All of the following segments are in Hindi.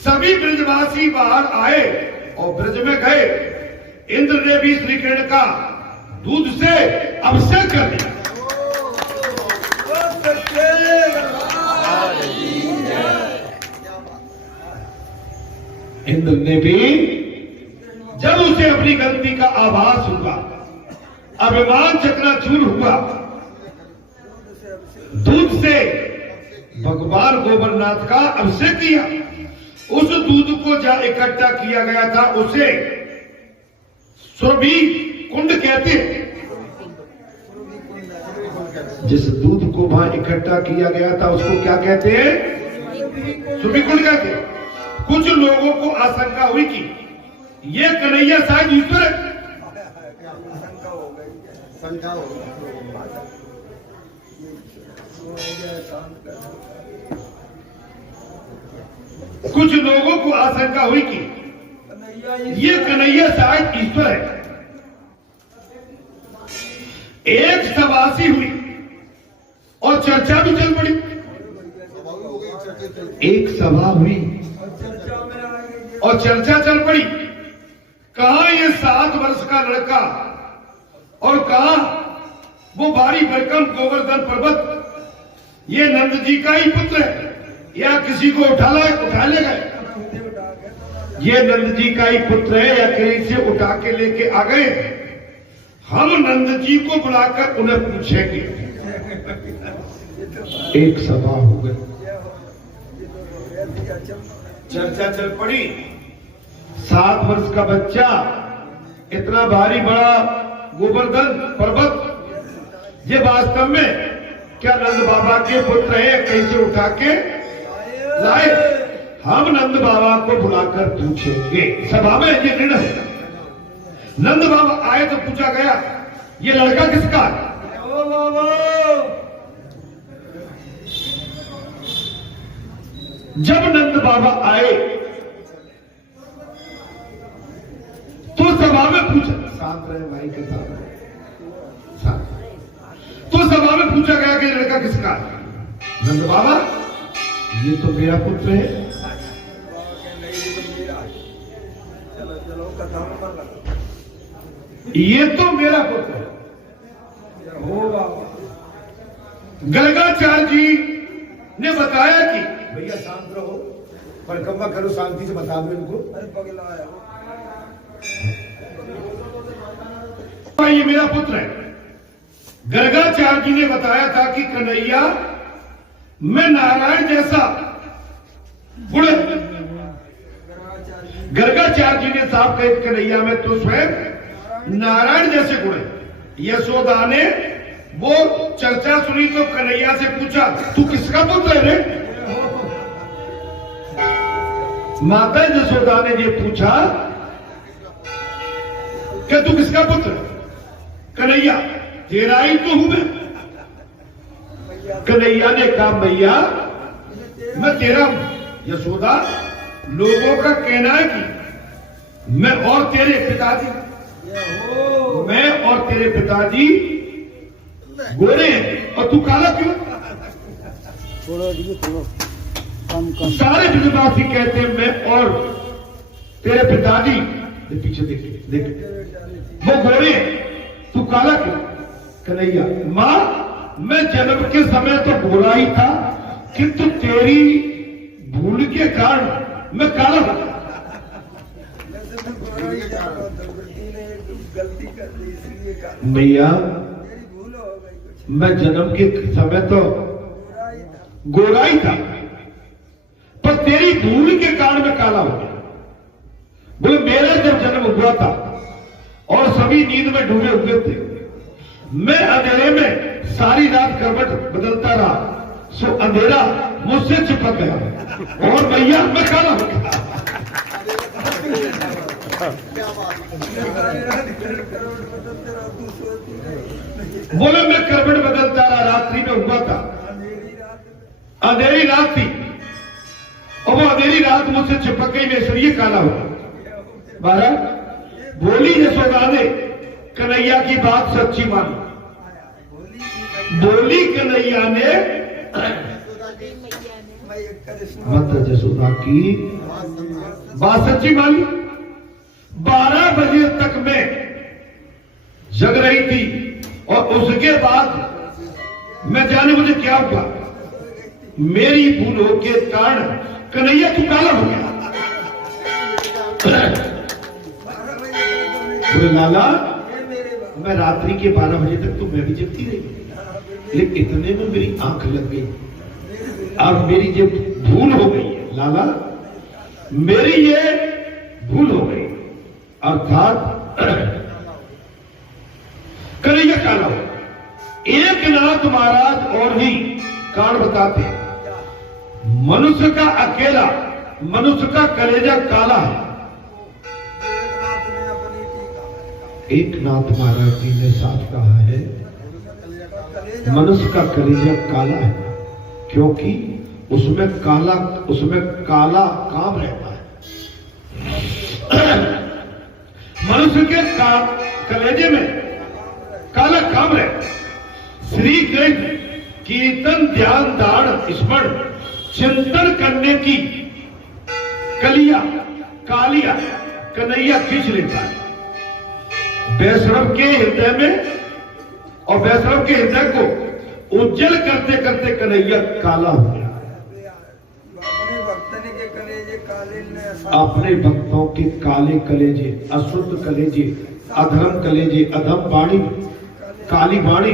सभी ब्रजवासी बाहर आए और ब्रज में गए। इंद्र ने भी श्री कृष्ण का दूध से अभिषेक कर दिया। इंद्र ने भी जब उसे अपनी गलती का आभास हुआ, अभिमान चकनाचूर हुआ, दूध से भगवान गोवर्धनाथ का अभिषेक किया। उस दूध को जहां इकट्ठा किया गया था उसे सुरभि कुंड कहते हैं। जिस दूध को वहां इकट्ठा किया गया था उसको क्या कहते हैं? सुरभि कुंड कहते हैं। कुछ लोगों को आशंका हुई कि ये कन्हैया शायद ईश्वर है। कुछ लोगों को आशंका हुई कि ये कन्हैया शायद ईश्वर है। एक सभासी हुई और चर्चा भी चल पड़ी। एक सभा हुई और चर्चा चल पड़ी। कहा ये 7 वर्ष का लड़का और कहा वो भारी भरकम गोवर्धन पर्वत ये नंद जी का ही पुत्र है या किसी को उठा ले गए? ये नंद जी का ही पुत्र है या कहीं से उठा के लेके आ गए? हम नंद जी को बुलाकर उन्हें पूछेंगे। एक सभा हो गई, चर्चा चल पड़ी। 7 वर्ष का बच्चा, इतना भारी बड़ा गोवर्धन पर्वत, ये वास्तव में क्या नंद बाबा के पुत्र है? कहीं से उठा के लाए? हम नंद बाबा को बुलाकर पूछेंगे। सभा में ये निर्णय है। नंद बाबा आए तो पूछा गया ये लड़का किसका है? जब नंद बाबा आए तो सभा में पूछा, शांत रहे भाई के साथ, तो सभा में पूछा गया कि लड़का किसका है? नंद बाबा ये तो मेरा पुत्र है। ये तो मेरा पुत्र है। गर्गाचार्य जी ने बताया कि भैया शांत रहो, परिक्रमा करो, शांति से बता दो इनको। ये मेरा पुत्र है। गर्गाचार्य जी ने बताया था कि कन्हैया मैं नारायण जैसा गुण। गर्गाचार्य जी ने साफ कहा कन्हैया में तो स्वयं नारायण जैसे गुण है। यशोदा ने वो चर्चा सुनी तो कन्हैया से पूछा तू किसका पुत्र है रे? माता यशोदा ने ये पूछा कि तू किसका पुत्र? कन्हैया तेरा ही तो हूं मैं। कन्हैया ने कहा भैया मैं तेरा हूं। यशोदा लोगों का कहना है कि मैं और तेरे पिताजी गोरे हैं और तू काला क्यों? सारे ब्रजवासी कहते हैं मैं और तेरे पिताजी पीछे देख वो गोरे हैं, तू काला क्यों? कन्हैया मां मैं जन्म के समय तो गोरा ही था किंतु तेरी भूल के कारण मैं काला हूं। भैया मैं जन्म के समय तो गोरा ही था पर तेरी भूल के कारण मैं काला हो गया। बोले मेरा जब जन्म हुआ था और सभी नींद में डूबे हुए थे, मैं अंधेरे में सारी रात करवट बदलता रहा, सो अंधेरा मुझसे चिपक गया और भैया मैं काला हो गया। बोले मैं करवट बदलता रहा, रात्रि में हुआ था, अंधेरी रात थी और वो अंधेरी रात मुझसे चिपक गई, मैं इसलिए काला हुआ। महाराज बोली यशोदा ने कन्हैया की बात सच्ची मानी। बोली कन्हैया ने माता जसोदा की बात सच्ची मानी। 12 बजे तक मैं जग रही थी और उसके बाद मैं जाने मुझे क्या हुआ, मेरी भूलों के कारण कन्हैया तू काला हो गया। बोले लाला मैं रात्रि के 12 बजे तक तो मैं भी जगती रही, लेकिन इतने में मेरी आंख लग गई। अब मेरी जो भूल हो गई है लाला, मेरी ये भूल हो गई, अर्थात कन्हैया काला हो। एक नाथ महाराज और भी कारण बताते हैं, मनुष्य का अकेला, मनुष्य का कलेजा काला है। एक नाथ महाराज जी ने साफ कहा है, मनुष्य का कलेजा काला है क्योंकि उसमें काला काम रहता है। मनुष्य के कलेजे में काला काम रहता है। श्री कृष्ण कीर्तन ध्यान दान स्मरण चिंतन करने की कलिया कालिया कन्हैया खींच लेता है वैष्णव के हृदय में, और वैष्णव के हृदय को उज्जवल करते करते कन्हैया काला हो गया। अपने भक्तों के काले कलेजे, अशुद्ध कलेजे, अधर्म कलेजे, अधम वाणी, काली वाणी,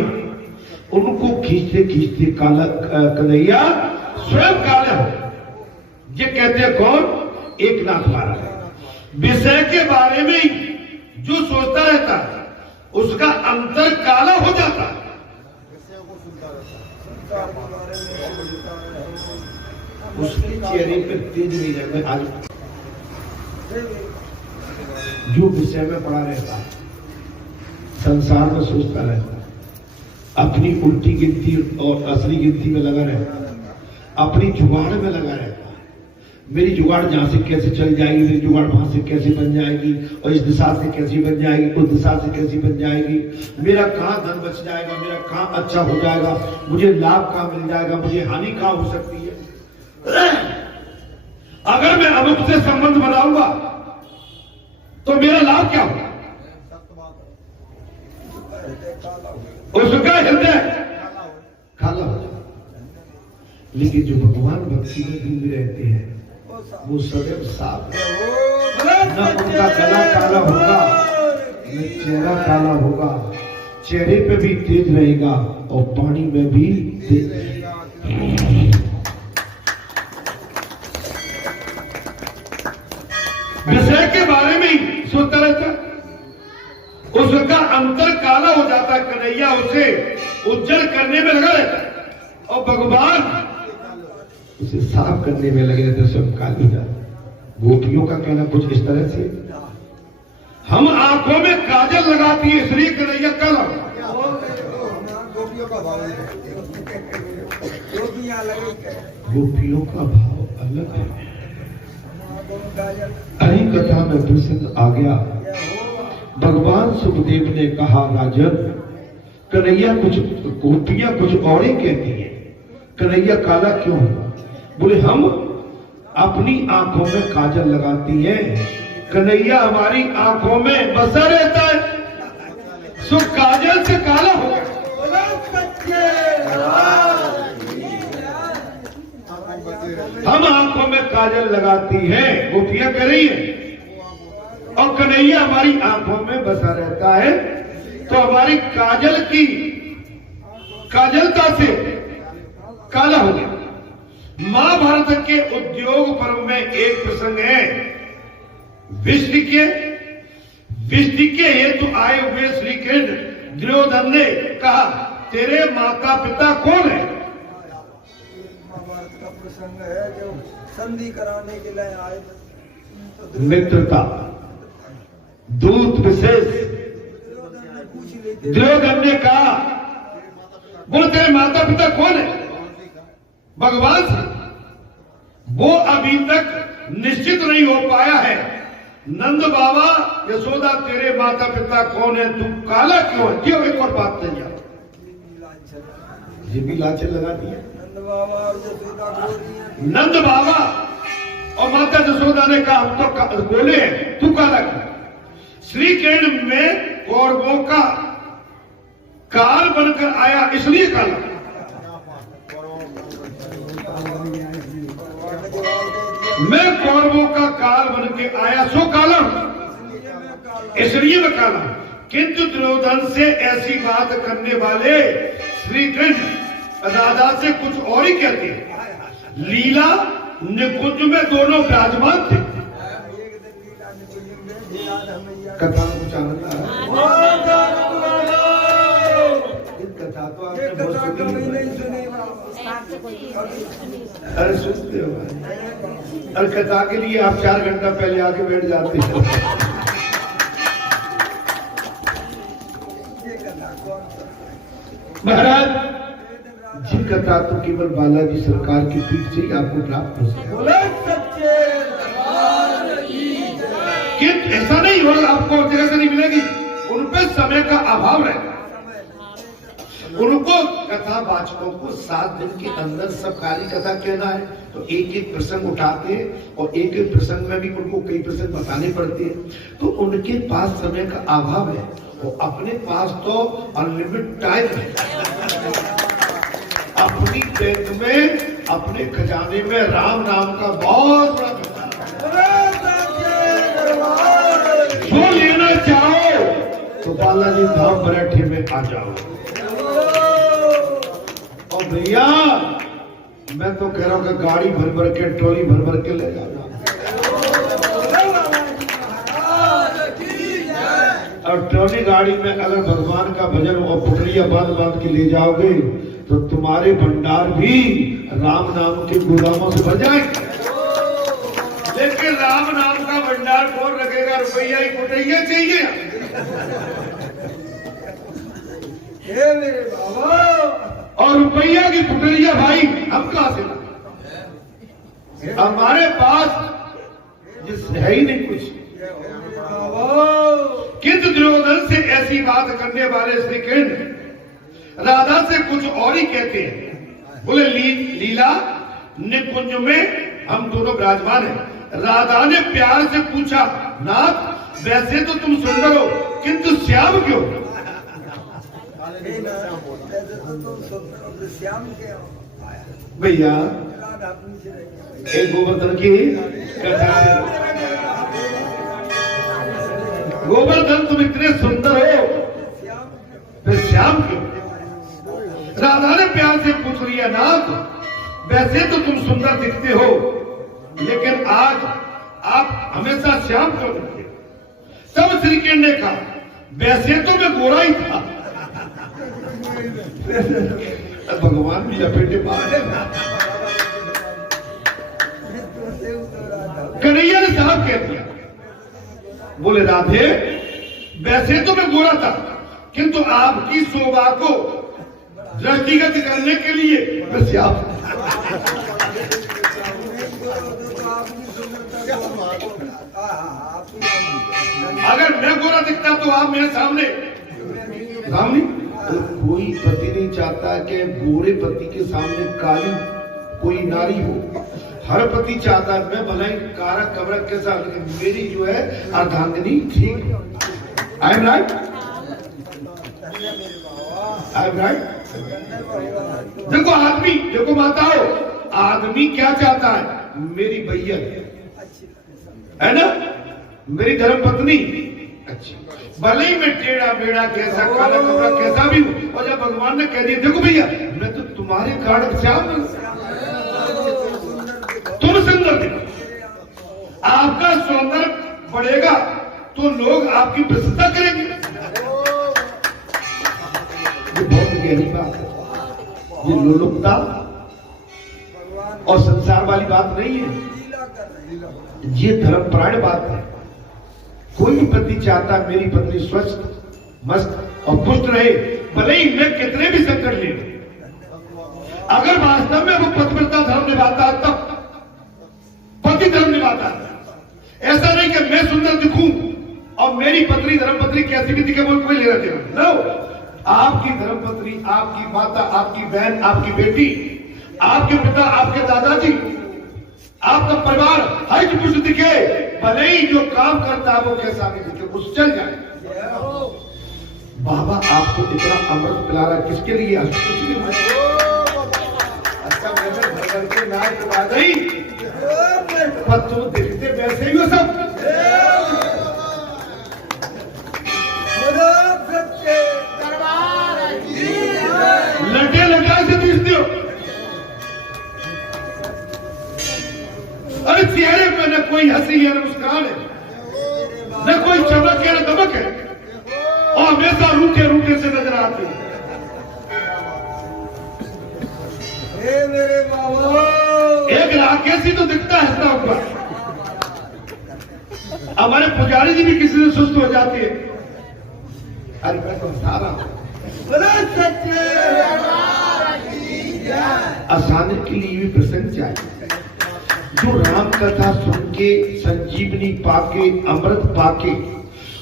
उनको खींचते खींचते काला कन्हैया स्वयं काला हो। ये कहते हैं कौन? एक नाथ महाराज। विषय के बारे में ही जो सोचता रहता है उसका अंतर काला हो जाता है। उसके चेहरे पे तेज नहीं रहता। आज जो विषय में पड़ा रहता है, संसार में सोचता रहता है, अपनी उल्टी गिनती और असली गिनती में लगा रहता है, अपनी जुगाड़ में लगा रहता है। मेरी जुगाड़ जहां से कैसे चल जाएगी, मेरी जुगाड़ वहां से कैसे बन जाएगी, और इस दिशा से कैसी बन जाएगी, उस दिशा से कैसी बन जाएगी, मेरा कहां धन बच जाएगा, मेरा कहां अच्छा हो जाएगा, मुझे लाभ कहां मिल जाएगा, मुझे हानि कहां हो सकती है। अगर मैं अमुक से संबंध बनाऊंगा तो मेरा लाभ क्या होगा? उसका हृदय काला हो जाए। लेकिन जो भगवान भक्ति में डूबे रहते हैं वो सदैव साफ है। न उनका गला काला होगा, न चेहरा काला होगा, चेहरे पे भी तेज रहेगा और पानी में भी तेज रहेगा। विषय के बारे में ही सोचता रहता, उसका अंतर काला हो जाता है। कन्हैया उसे उज्जवल करने में लगा रहता है और भगवान उसे साफ करने में लगे रहते, सब काली हो जाता। गोपियों का कहना कुछ इस तरह से, हम आंखों में काजल लगाती है श्री कन्हैया काला। गोपियों का भाव अलग है। हरि कथा में प्रसंग आ गया। भगवान सुखदेव ने कहा, राजन कन्हैया कुछ, गोपियां कुछ और ही कहती है, कन्हैया काला क्यों है? बोले हम अपनी आंखों में काजल लगाती है, कन्हैया हमारी आंखों में बसा रहता है, सो काजल से काला हो गया। हम आंखों में काजल लगाती है, गोपियां कह रही है, और कन्हैया हमारी आंखों में बसा रहता है, तो हमारी काजल की काजलता से काला हो गया। महाभारत के उद्योग पर्व में एक प्रसंग है, विष्टि के हेतु आए हुए श्री कृष्ण दुर्योधन ने कहा, तेरे माता पिता कौन है? महाभारत का प्रसंग है जो संधि कराने के लिए आए, मित्रता दूत विशेष दुर्योधन ने कहा, बोले तेरे माता पिता कौन है? भगवान से। वो अभी तक निश्चित नहीं हो पाया है। नंद बाबा, यशोदा तेरे माता पिता कौन है? तू काला क्यों है? क्यों? एक और बात नहीं, ये भी लाचे लगा दिया। बाबा और जसोदा गोरी हैं। नंद बाबा और माता जसोदा ने कहा हम तो बोले हैं, तू काला क्यों? श्री कृष्ण में कौरवों का काल बनकर आया इसलिए काला। मैं कौरवों का काल बन के आया सो काला, इसलिए मैं काला। किंतु दुर्योधन से ऐसी बात करने वाले श्री कृष्ण राधा से कुछ और ही कहते हैं। लीला निकुंज में दोनों विराजमान थे। कथा में कुछ आनंद आ रहा है? कथा तो आपने बहुत सुनी है। अरे सुनते हो भाई, अरे कथा के लिए आप 4 घंटा पहले आके बैठ जाते हैं। महाराज जी कथा तो केवल बालाजी सरकार की पीठ से ही आपको प्राप्त हो सकती है। ऐसा नहीं होगा, आपको और जगह से नहीं मिलेगी। उन पे समय का अभाव रहेगा। उनको कथा वाचकों को 7 दिन के अंदर सब कार्य कथा कहना है, तो एक एक प्रसंग उठाते हैं और एक एक प्रसंग में भी उनको कई प्रसंग बताने पड़ते हैं। तो उनके पास समय का अभाव है, वो अपने पास तो अनलिमिटेड टाइम है। अपनी बैंक में, अपने खजाने में राम नाम का बहुत बड़ा जो लेना चाहो तो बालाजी धाम मराठी में आ जाओ। और भैया मैं तो कह रहा हूं कि गाड़ी भर भर के, ट्रॉली भर भर के ले जाना। और ट्रॉली गाड़ी में अगर भगवान का भजन और पुटलियां बांध बांध के ले जाओगे तो तुम्हारे भंडार भी राम नाम के गोदामों से भर जाएंगे। लेकिन राम नाम का भंडार कौन रखेगा? रुपया ही पुटलियां चाहिए। हे मेरे बाबा, और रुपया की पुटलियां भाई हम कहां से लाए? हमारे पास जिस है ही नहीं कुछ। किंतु दुर्योधन से ऐसी बात करने वाले श्री कृष्ण राधा से कुछ और ही कहते हैं। बोले लीला निकुंज में हम दोनों विराजमान हैं। राधा ने प्यार से पूछा, नाथ वैसे तो तुम सुंदर हो, किंतु श्याम क्यों? भैया एक गोवर्धन की कथा, गोवर्धन तुम इतने सुंदर हो, फिर श्याम क्यों? राधा ने प्यार से पूछ लिया, नाथ वैसे तो तुम सुंदर दिखते हो, लेकिन आज आप हमेशा श्याम क्यों दिखते? तब श्री कृष्ण ने कहा, वैसे तो मैं गोरा ही था। भगवान भी लपेटे मारे। कन्हैया ने साहब कह दिया, बोले राधे वैसे तो मैं गोरा था, किंतु आपकी शोभा को दृष्टिगत करने के लिए मैं श्याम। अगर मैं गोरा दिखता तो आप मेरे सामने सामने तो कोई पति नहीं चाहता कि गोरे पति के सामने काली कोई नारी हो। हर पति चाहता है मैं भलाई कारा कबरक के साथ, लेकिन मेरी जो है अर्धांगिनी ठीक। I am right, I am right. देखो आदमी, देखो माताओं, आदमी क्या चाहता है? मेरी भैया है ना, मेरी धर्म पत्नी अच्छी, भले ही मैं टेढ़ा बेड़ा कैसा काला कपड़ा कैसा भी हूं। और जब भगवान ने कह दिया, देखो भैया मैं तो तुम्हारे कारण श्याम, तुम सुंदर दिखो, आपका सौंदर्य बढ़ेगा तो लोग आपकी प्रशंसा करेंगे। ये बहुत गहरी बात है, ये लोलुपता और संसार वाली बात नहीं है, ये धर्मपरायण बात है। कोई भी पति चाहता मेरी पत्नी स्वस्थ मस्त और पुष्ट रहे, भले ही मैं कितने भी संकट ले लूं। अगर वास्तव में वो पतिव्रता धर्म निभाता है तब पति धर्म निभाता है। ऐसा नहीं कि मैं सुंदर दिखूं और मेरी पत्नी धर्मपत्नी कैसी भी दिखे वो कोई लेना देना। नो, आपकी धर्मपत्नी, आपकी माता, आपकी बहन, आपकी बेटी आपके पिता, आपके दादाजी, आपका परिवार हज पुष्ट दिखे, भले ही जो काम करता है वो कैसा भी दिखे, कुछ चल जाए। बाबा आपको इतना अमृत पिला रहा है, किसके लिए? कुछ नहीं। अच्छा मैंने भगवान के नाम के बाद ही पर तुम देखते वैसे ही हो सब। लटे लटा से पूछते हो, अरे चेहरे पे न कोई हंसी है न मुस्कान है, न कोई चमक है न दमक है, और हमेशा रूठे रूठे से नजर आते हो। मेरे बाबा एक राकेश ही तो दिखता है हंसता हुआ। हमारे पुजारी जी भी किसी से सुस्त हो जाती है, अरे मैं तो हंसा रहा हूं। आसानी के लिए भी प्रसंग चाहिए। जो राम कथा सुन के संजीवनी पाके, अमृत पाके,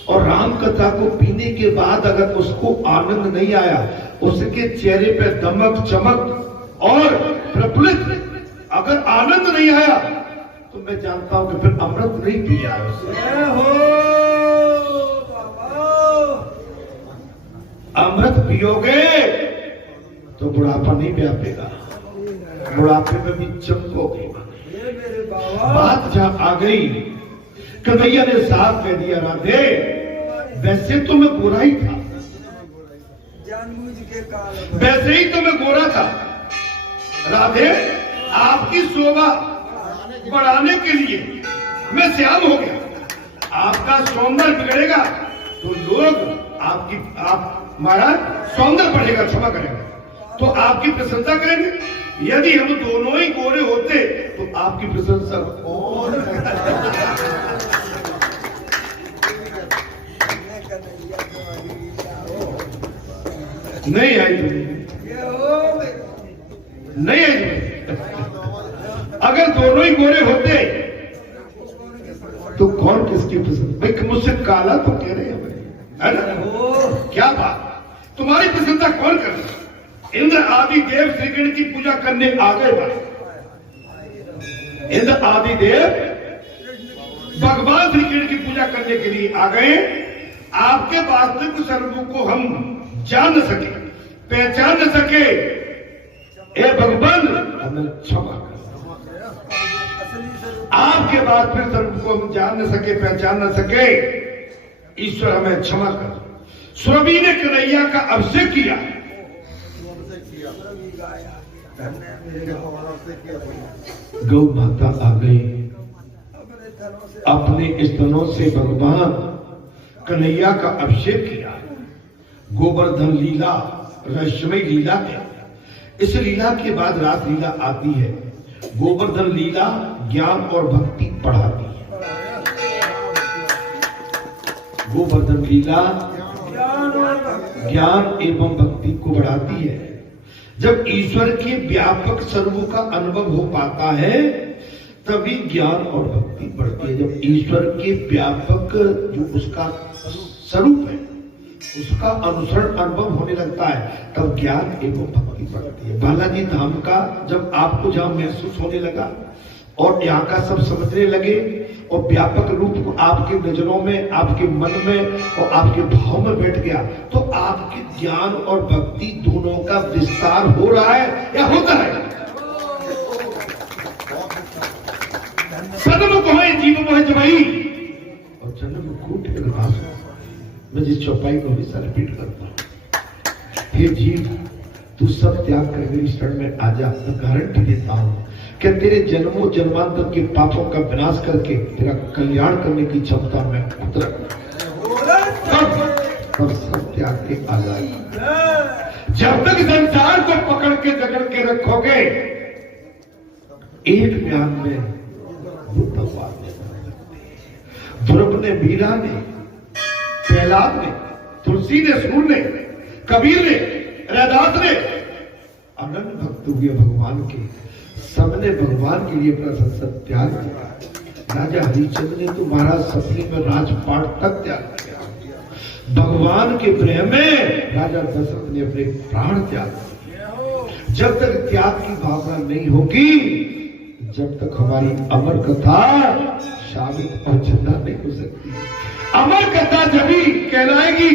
और राम कथा को पीने के बाद अगर उसको आनंद नहीं आया, उसके चेहरे पे दमक चमक और प्रफुल्लित अगर आनंद नहीं आया, तो मैं जानता हूं कि फिर अमृत नहीं पिया है उसने। अमृत पियोगे तो बुढ़ापा नहीं व्यापेगा, बुढ़ापे में भी चमकोगे। बात जहां आ गई, कन्हैया ने साथ कह दिया, राधे वैसे तो मैं गोरा ही था, जानबूझ के काल वैसे ही तो मैं गोरा था, राधे आपकी शोभा बढ़ाने के लिए मैं श्याम हो गया। आपका सौंदर्य बिगड़ेगा तो लोग आप महाराज सौंदर्य बढ़ेगा, क्षमा करेंगे तो आपकी प्रशंसा करेंगे। यदि हम दोनों ही गोरे होते तो आपकी प्रशंसा कौन नहीं आई नहीं आई। अगर दोनों ही गोरे होते तो कौन किसकी पसंद? भाई मुझसे काला तो कह रहे हैं है ना? क्या बात, तुम्हारी प्रशंसा कौन कर रहा? इंद्र आदि देव श्री गण की पूजा करने आ गए भाई। इंद्र आदि देव भगवान श्री गण की पूजा करने के लिए आ गए। आपके वास्तविक स्वरूप को हम जान न सके, पहचान न सके, ए भगवान हमें क्षमा कर। आपके वास्तविक स्वरूप को हम जान न सके, पहचान न सके, ईश्वर हमें क्षमा कर। सुरभि ने कन्हैया का अभिषेक किया, गौ माता आ गई, अपने स्तनों से भगवान कन्हैया का अभिषेक किया। गोवर्धन लीला रहस्यमय लीला है। इस लीला के बाद रास लीला आती है। गोवर्धन लीला ज्ञान और भक्ति बढ़ाती है। गोवर्धन लीला ज्ञान एवं भक्ति को बढ़ाती है। जब ईश्वर के व्यापक स्वरूप का अनुभव हो पाता है तभी ज्ञान और भक्ति बढ़ती है। जब ईश्वर के व्यापक जो उसका स्वरूप है उसका अनुसरण अनुभव होने लगता है तब ज्ञान एवं भक्ति बढ़ती है। बालाजी धाम का जब आपको जहां महसूस होने लगा और यहाँ का सब समझने लगे और व्यापक रूप आपके नजरों में, आपके मन में और आपके भाव में बैठ गया तो आपके ज्ञान और भक्ति दोनों का विस्तार हो रहा है या होता है? सदम कहे जीव मोह जबई और जन्म कूट के घास। मैं जिस चौपाई को हमेशा रिपीट करता हूं, हे जीव तू सब त्याग कर मेरी शरण में आ जा। मैं गारंटी देता हूं कि तेरे जन्मों जन्मांतर के पापों का विनाश करके तेरा कल्याण करने की क्षमता में खुद रखता हूं। तब सब त्याग के आ जाए। जब तक संसार को पकड़ के जकड़ के रखोगे एक ज्ञान में भगवान ने, ध्रुव ने, मीरा ने, प्रहलाद ने, तुलसी ने, सूर ने, कबीर ने, रैदास ने अनन्य भक्त हुए भगवान के। सबने भगवान के लिए अपना संसार त्याग किया। राजा हरिश्चंद्र ने तो महाराज सपने में राजपाट तक त्याग किया। भगवान के प्रेम में राजा दशरथ ने अपने प्राण त्याग किए। जब तक त्याग की भावना नहीं होगी, जब तक हमारी अमर कथा शामिल और जिंदा नहीं हो सकती। अमर कथा जभी कहलाएगी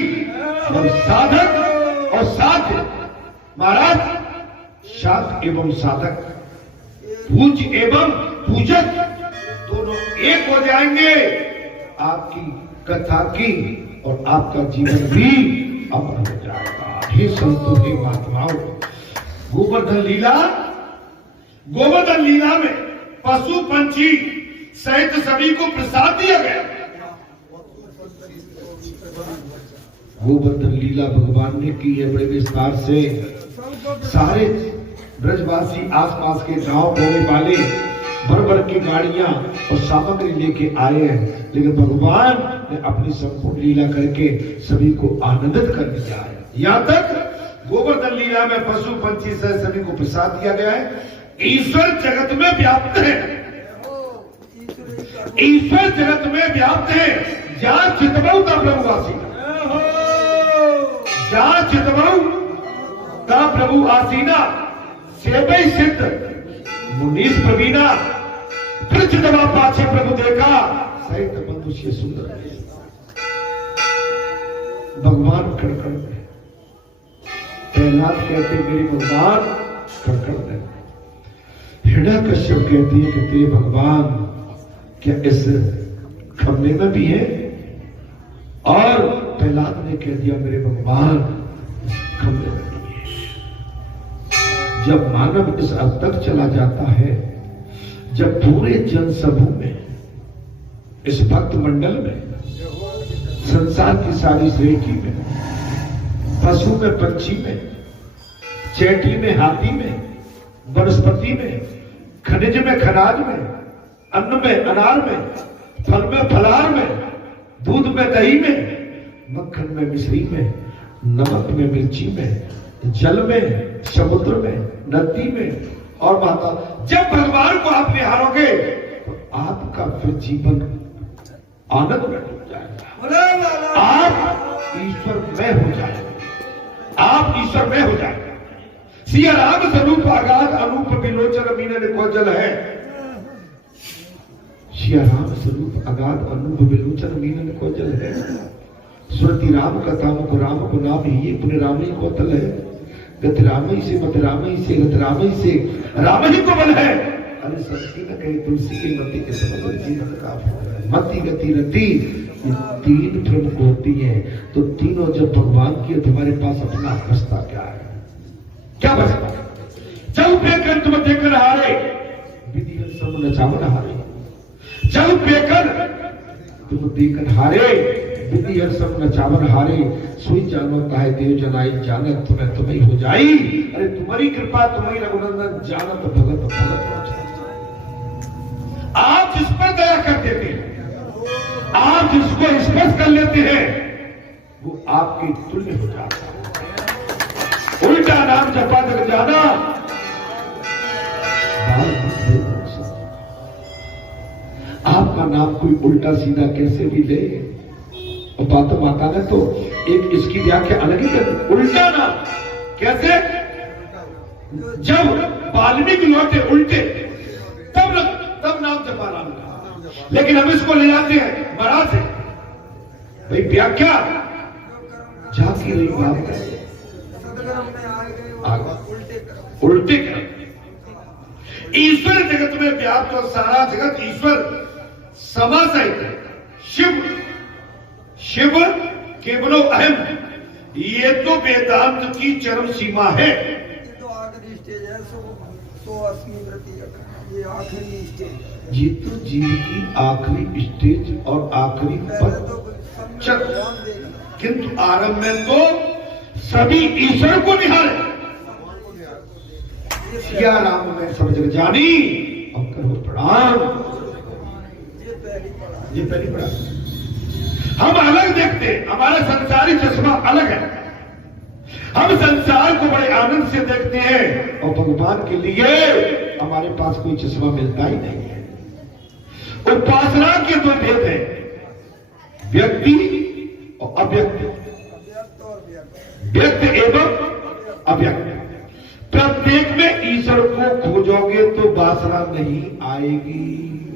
जब साधक और साध्य, महाराज, साध एवं साधक, पूज एवं पूजक दोनों एक हो जाएंगे। आपकी कथा की और आपका जीवन भी अमर हो जाएगा। हे संतों, हे महात्माओं, गोवर्धन लीला में पशु पंछी सहित सभी को प्रसाद दिया गया। गोवर्धन लीला भगवान ने की है बड़े विस्तार से। सारे ब्रजवासी, आसपास के गांव बोले वाले भर भर की गाड़ियां और सामग्री लेके आए हैं, लेकिन भगवान ने अपनी संपूर्ण लीला करके सभी को आनंदित कर दिया है। यहाँ तक गोवर्धन लीला में पशु पंछी से सभी को प्रसाद दिया गया है। ईश्वर जगत में व्याप्त है, ईश्वर जगत में व्याप्त है। जहां चितबहु का प्रभु आसीना, जहां चितबहु का प्रभु आसीना, सेवई सिद्ध मुनीस प्रवीणा, फिर चितवा पाछे प्रभु देखा, सहित मनुष्य सुंदर। भगवान कड़कड़ में, प्रहलाद कहते मेरे भगवान कड़कड़ में। हिरण्यकश्यप कहती है कि तेरे भगवान क्या इस खंभे में भी है? और प्रहलाद ने कह दिया मेरे भगवान खंभे में भी है। जब मानव इस अर्थ तक चला जाता है, जब पूरे जन समूह में, इस भक्त मंडल में, संसार की सारी सृष्टि में, पशु में, पंछी में, चैटी में, हाथी में, वनस्पति में, खनिज में, खनाज में, अन्न में, अनार में, फल में, फलार में, दूध में, दही में, मक्खन में, मिश्री में, नमक में, मिर्ची में, जल में, समुद्र में, नदी में और माता, जब भगवान को आप निहारोगे तो आपका फिर जीवन आनंद में हो जाएगा। आप ईश्वर में हो जाएंगे, आप ईश्वर में हो जाएंगे। सिया राम स्वरूप आगाध अनूप विलोचन मीनन कौजल है। सिया राम स्वरूप अगाध अनूप विलोचन मीनन कौजल है। सुरति राम कथा मुख राम को नाम ही पुण्य राम ही कौतल है। गत रामई से मत रामई से गत रामई से राम ही को बल है। अरे सस्ती न कहे तुलसी की मति के समझ जीवन का मति गति रति, ये तीन प्रमुख होती है। तो तीनों जब भगवान की, तुम्हारे पास अपना रास्ता क्या है? क्या बचता? चल पेकर तुम देकर हारे, विधि सब नचावन हारे। चल पेकर तुम देकर हारे, विधि सब नचावन हारे। सोई जानो ताहे देव जनाई, जानत तुम्हें तुम्हें हो जाई। अरे तुम्हारी कृपा, तुम्हारी रघुनंदन, जानत भगत भगत हो जाए। आप जिस पर दया कर देते हैं, आप जिसको स्पर्श कर लेते हैं, वो आपके तुल्य हो जाता है। उल्टा नाम जपा जग जाना, आपका नाम कोई उल्टा सीधा कैसे भी ले। और बात माता ने तो एक इसकी व्याख्या अलग ही कर दी। उल्टा नाम कैसे? जब वाल्मीकि लौटे उल्टे, तब नाम जपा राम का। लेकिन हम इसको ले जाते हैं मरा से। भाई व्याख्या झांकी रही बात है, उल्टे कर। ईश्वर जगत में व्याप्त और सारा जगत ईश्वर समासहित है। शिव शिव केवलो अहम, ये तो वेदांत की चरम सीमा है। ये तो आखिरी स्टेज है। सो अस्मी प्रति ये आखिरी स्टेज। ये तो जीव की आखिरी स्टेज और आखिरी पद, किंतु आरंभ में तो सभी ईश्वर को निहारे। सिया राम में सब जग जानी, और करो प्रणाम। ये पहली पढ़ा। हम अलग देखते हैं, हमारा संसारी चश्मा अलग है। हम संसार को बड़े आनंद से देखते हैं और भगवान के लिए हमारे पास कोई चश्मा मिलता ही नहीं है। उपासना के दो भेद हैं, व्यक्ति और अव्यक्त, व्यक्त एवं अव्यक्त। प्रत्येक खोजोगे तो बासना नहीं आएगी।